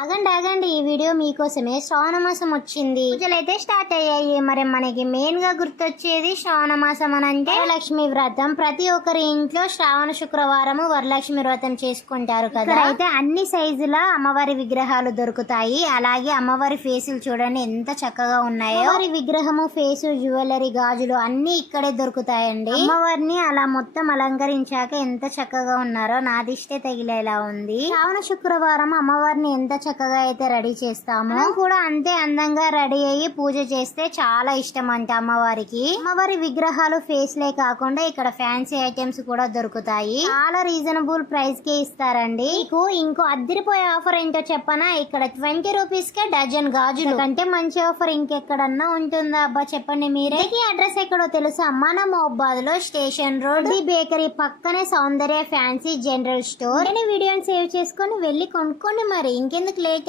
ఆగండి ఆగండి, ఈ వీడియో మీకోసమే. శ్రావణ మాసం వచ్చింది, పూజలు అయితే స్టార్ట్ అయ్యాయి. మరి మనకి మెయిన్ గా గుర్తొచ్చేది శ్రావణ మాసం అని అంటే వరలక్ష్మి వ్రతం. ప్రతి ఒక్కరి ఇంట్లో శ్రావణ శుక్రవారం వరలక్ష్మి వ్రతం చేసుకుంటారు కదా. అయితే అన్ని సైజుల అమ్మవారి విగ్రహాలు దొరుకుతాయి. అలాగే అమ్మవారి ఫేసులు చూడండి ఎంత చక్కగా ఉన్నాయో. అమ్మవారి విగ్రహము, ఫేసు, జ్యువెలరీ, గాజులు అన్ని ఇక్కడే దొరుకుతాయండి. అమ్మవారిని అలా మొత్తం అలంకరించాక ఎంత చక్కగా ఉన్నారో నా దిష్టే తగిలేలా ఉంది. శ్రావణ శుక్రవారం అమ్మవారిని ఎంత చక్కగా అయితే రెడీ చేస్తాము, కూడా అంతే అందంగా రెడీ అయ్యి పూజ చేస్తే చాలా ఇష్టం అంటే అమ్మవారికి. అమ్మవారి విగ్రహాలు ఫేస్లే కాకుండా ఇక్కడ ఫ్యాన్సీ ఐటమ్స్ కూడా దొరుకుతాయి. చాలా రీజనబుల్ ప్రైస్ కే ఇస్తారండి. మీకు ఇంకో అద్దరిపోయే ఆఫర్ ఏంటో చెప్పనా, ఇక్కడ 20 రూపీస్ కే డజన్ గాజులు. కంటే మంచి ఆఫర్ ఇంకెక్కడన్నా ఉంటుందా అబ్బా చెప్పండి మీరే. ఈ అడ్రస్ ఎక్కడో తెలుసా, మన మహబాద్ లో స్టేషన్ రోడ్ బేకరీ పక్కనే సౌందర్య ఫ్యాన్సీ జనరల్ స్టోర్. నేను వీడియోని సేవ్ చేసుకొని వెళ్ళి కొనుక్కోండి. మరి ఇంకెందుకు లేట్.